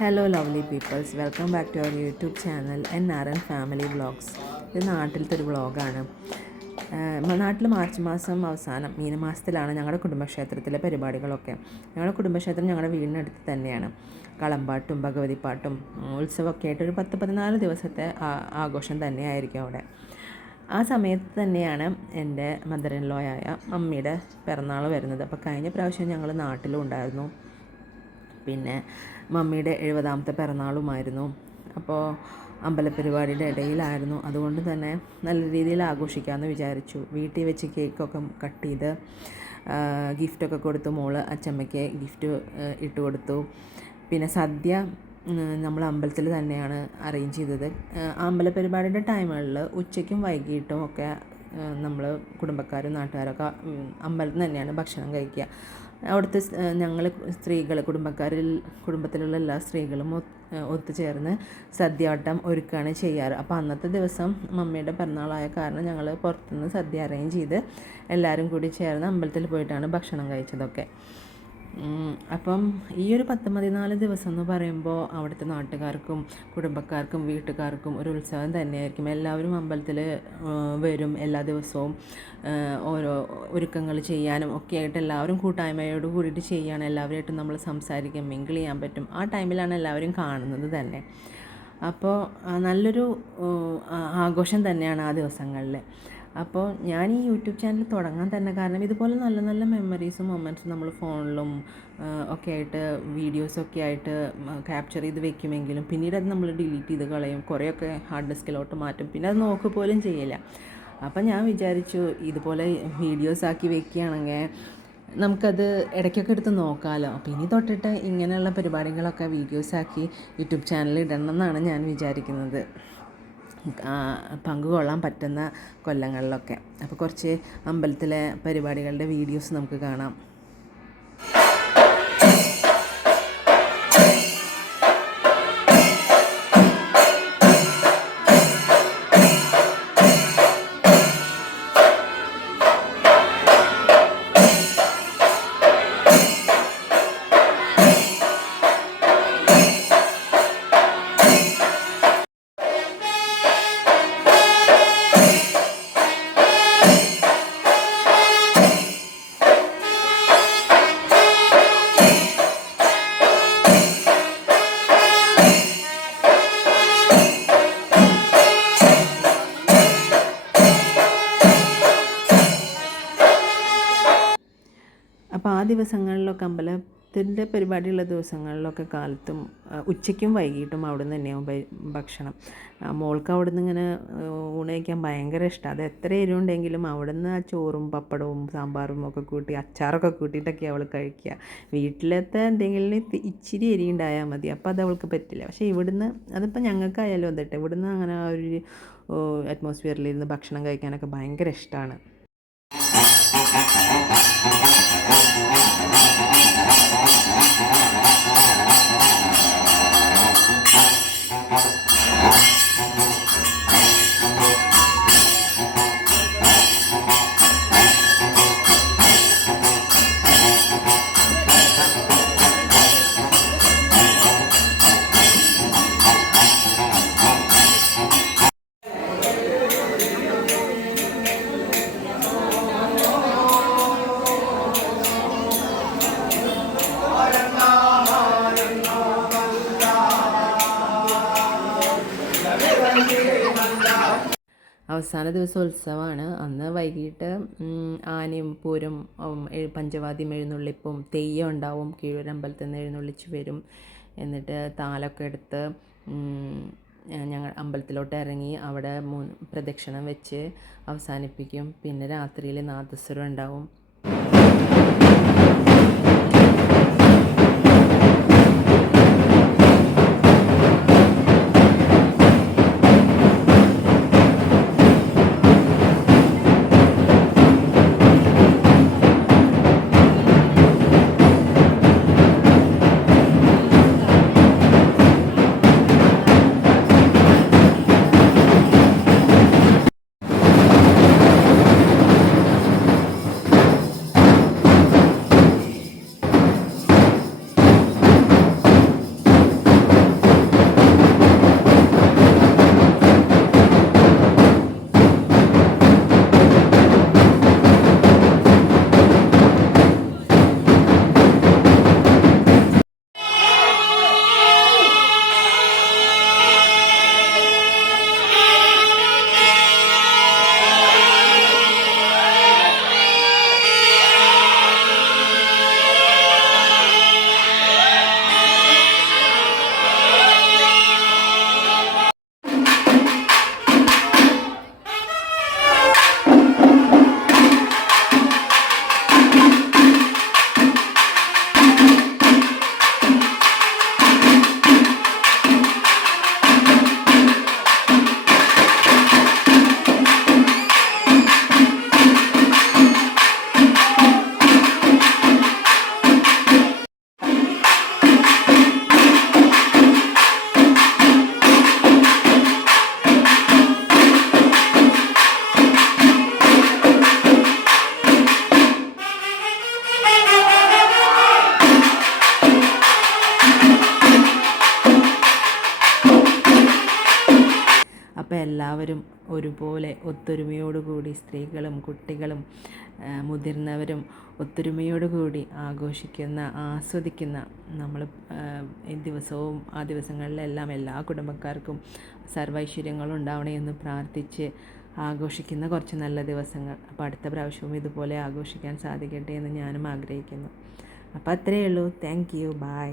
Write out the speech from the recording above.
Hello lovely peoples, welcome back to our YouTube channel NRN family vlogs. ഇത് നാട്ടിലത്തെ ഒരു വ്ളോഗാണ്. നാട്ടിൽ മാർച്ച് മാസം അവസാനം മീനമാസത്തിലാണ് ഞങ്ങളുടെ കുടുംബക്ഷേത്രത്തിലെ പരിപാടികളൊക്കെ. ഞങ്ങളുടെ കുടുംബക്ഷേത്രം ഞങ്ങളുടെ വീടിനടുത്ത് തന്നെയാണ്. കളമ്പാട്ടും ഭഗവതിപ്പാട്ടും ഉത്സവമൊക്കെ ആയിട്ട് ഒരു 10-14 ദിവസത്തെ ആഘോഷം തന്നെയായിരിക്കും അവിടെ. ആ സമയത്ത് തന്നെയാണ് എൻ്റെ മദർ ഇൻ ലോ ആയ മമ്മിയുടെ പിറന്നാൾ വരുന്നത്. അപ്പോൾ കഴിഞ്ഞ പ്രാവശ്യം ഞങ്ങൾ നാട്ടിലും ഉണ്ടായിരുന്നു. പിന്നെ മമ്മിയുടെ 70ാമത്തെ പിറന്നാളുമായിരുന്നു. അപ്പോൾ അമ്പലപ്പരിപാടിയുടെ ഇടയിലായിരുന്നു. അതുകൊണ്ട് തന്നെ നല്ല രീതിയിൽ ആഘോഷിക്കാമെന്ന് വിചാരിച്ചു. വീട്ടിൽ വെച്ച് കേക്കൊക്കെ കട്ട് ചെയ്ത് ഗിഫ്റ്റൊക്കെ കൊടുത്തു. മോള് അച്ചമ്മയ്ക്ക് ഗിഫ്റ്റ് ഇട്ട് കൊടുത്തു. പിന്നെ സദ്യ നമ്മൾ അമ്പലത്തിൽ തന്നെയാണ് അറേഞ്ച് ചെയ്തത്. അമ്പലപരിപാടിയുടെ ടൈമുകളിൽ ഉച്ചയ്ക്കും വൈകിട്ടും ഒക്കെ നമ്മൾ കുടുംബക്കാരും നാട്ടുകാരൊക്കെ അമ്പലത്തിൽ തന്നെയാണ് ഭക്ഷണം കഴിക്കുക. അവിടുത്തെ ഞങ്ങൾ സ്ത്രീകൾ കുടുംബത്തിലുള്ള എല്ലാ സ്ത്രീകളും ഒത്തുചേർന്ന് സദ്യാട്ടം ഒരുക്കുകയാണ് ചെയ്യാറ്. അപ്പോൾ അന്നത്തെ ദിവസം മമ്മിയുടെ പിറന്നാളായ കാരണം ഞങ്ങൾ പുറത്തുനിന്ന് സദ്യ അറേഞ്ച് ചെയ്ത് എല്ലാവരും കൂടി ചേർന്ന് അമ്പലത്തിൽ പോയിട്ടാണ് ഭക്ഷണം കഴിച്ചതൊക്കെ. അപ്പം ഈ ഒരു 10-14 ദിവസം എന്ന് പറയുമ്പോൾ അവിടുത്തെ നാട്ടുകാർക്കും കുടുംബക്കാർക്കും വീട്ടുകാർക്കും ഒരു ഉത്സവം തന്നെയായിരിക്കും. എല്ലാവരും അമ്പലത്തിൽ വരും. എല്ലാ ദിവസവും ഓരോ ഒരുക്കങ്ങൾ ചെയ്യാനും ഒക്കെ ആയിട്ട് എല്ലാവരും കൂട്ടായ്മയോട് കൂടിയിട്ട് ചെയ്യുകയാണ്. എല്ലാവരുമായിട്ടും നമ്മൾ സംസാരിക്കും, മിങ്കിൾ ചെയ്യാൻ പറ്റും. ആ ടൈമിലാണ് എല്ലാവരും കാണുന്നത് തന്നെ. അപ്പോൾ നല്ലൊരു ആഘോഷം തന്നെയാണ് ആ ദിവസങ്ങളിൽ. അപ്പോൾ ഞാൻ ഈ യൂട്യൂബ് ചാനൽ തുടങ്ങാൻ തന്നെ കാരണം ഇതുപോലെ നല്ല നല്ല മെമ്മറീസും മൊമെൻറ്റ്സും നമ്മൾ ഫോണിലും ഒക്കെ ആയിട്ട് വീഡിയോസൊക്കെ ആയിട്ട് ക്യാപ്ചർ ചെയ്ത് വെക്കുമെങ്കിലും പിന്നീട് അത് നമ്മൾ ഡിലീറ്റ് ചെയ്ത് കളയും. കുറേയൊക്കെ ഹാർഡ് ഡിസ്കിലോട്ട് മാറ്റും. പിന്നെ അത് നോക്കുക പോലും ചെയ്യില്ല. അപ്പം ഞാൻ വിചാരിച്ചു ഇതുപോലെ വീഡിയോസാക്കി വെക്കുകയാണെങ്കിൽ നമുക്കത് ഇടയ്ക്കൊക്കെ എടുത്ത് നോക്കാമല്ലോ. അപ്പോൾ ഇനി തൊട്ടിട്ട് ഇങ്ങനെയുള്ള പരിപാടികളൊക്കെ വീഡിയോസാക്കി യൂട്യൂബ് ചാനലിൽ ഇടണം എന്നാണ് ഞാൻ വിചാരിക്കുന്നത്, പങ്കുകൊള്ളാൻ പറ്റുന്ന കൊല്ലങ്ങളിലൊക്കെ. അപ്പോൾ കുറച്ച് അമ്പലത്തിലെ പരിപാടികളുടെ വീഡിയോസ് നമുക്ക് കാണാം. അപ്പോൾ ആ ദിവസങ്ങളിലൊക്കെ അമ്പലത്തിൻ്റെ പരിപാടിയുള്ള ദിവസങ്ങളിലൊക്കെ കാലത്തും ഉച്ചയ്ക്കും വൈകിട്ടും അവിടെ നിന്ന് തന്നെയാവും ഭക്ഷണം. മോൾക്ക് അവിടെ നിന്ന് ഇങ്ങനെ ഊണ് കഴിക്കാൻ ഭയങ്കര ഇഷ്ടമാണ്. അത് എത്ര എരിവുണ്ടെങ്കിലും അവിടെ നിന്ന് ആ ചോറും പപ്പടവും സാമ്പാറും ഒക്കെ കൂട്ടി അച്ചാറൊക്കെ കൂട്ടിയിട്ടൊക്കെ അവൾ കഴിക്കുക. വീട്ടിലത്തെ എന്തെങ്കിലും ഇച്ചിരി എരി ഉണ്ടായാൽ മതി, അപ്പോൾ അത് അവൾക്ക് പറ്റില്ല. പക്ഷേ ഇവിടുന്ന് അതിപ്പോൾ ഞങ്ങൾക്കായാലും അതട്ടെ, ഇവിടുന്ന് അങ്ങനെ ആ ഒരു അറ്റ്മോസ്ഫിയറിലിരുന്ന് ഭക്ഷണം കഴിക്കാനൊക്കെ ഭയങ്കര ഇഷ്ടമാണ്. അവസാന ദിവസം ഉത്സവമാണ്. അന്ന് വൈകിട്ട് ആനയും പൂരം, പഞ്ചവാദ്യം എഴുന്നള്ളിപ്പും തെയ്യം ഉണ്ടാവും. കീഴൂരമ്പലത്തിൽ നിന്ന് എഴുന്നള്ളിച്ച് വരും. എന്നിട്ട് താലൊക്കെ എടുത്ത് ഞങ്ങൾ അമ്പലത്തിലോട്ട് ഇറങ്ങി അവിടെ പ്രദക്ഷിണം വെച്ച് അവസാനിപ്പിക്കും. പിന്നെ രാത്രിയിൽ നാദസ്വരം ഉണ്ടാവും. നമ്മളെല്ലാവരും ഒരുപോലെ ഒത്തൊരുമയോടുകൂടി സ്ത്രീകളും കുട്ടികളും മുതിർന്നവരും ഒത്തൊരുമയോടുകൂടി ആഘോഷിക്കുന്ന ആസ്വദിക്കുന്ന നമ്മൾ ഈ ദിവസവും ആ ദിവസങ്ങളിലെല്ലാം എല്ലാ കുടുംബക്കാർക്കും സർവൈശ്വര്യങ്ങളും ഉണ്ടാവണേ എന്ന് പ്രാർത്ഥിച്ച് ആഘോഷിക്കുന്ന കുറച്ച് നല്ല ദിവസങ്ങൾ. അപ്പോൾ അടുത്ത പ്രാവശ്യവും ഇതുപോലെ ആഘോഷിക്കാൻ സാധിക്കട്ടെ എന്ന് ഞാനും ആഗ്രഹിക്കുന്നു. അപ്പോൾ അത്രയേ ഉള്ളൂ. Thank you. ബൈ.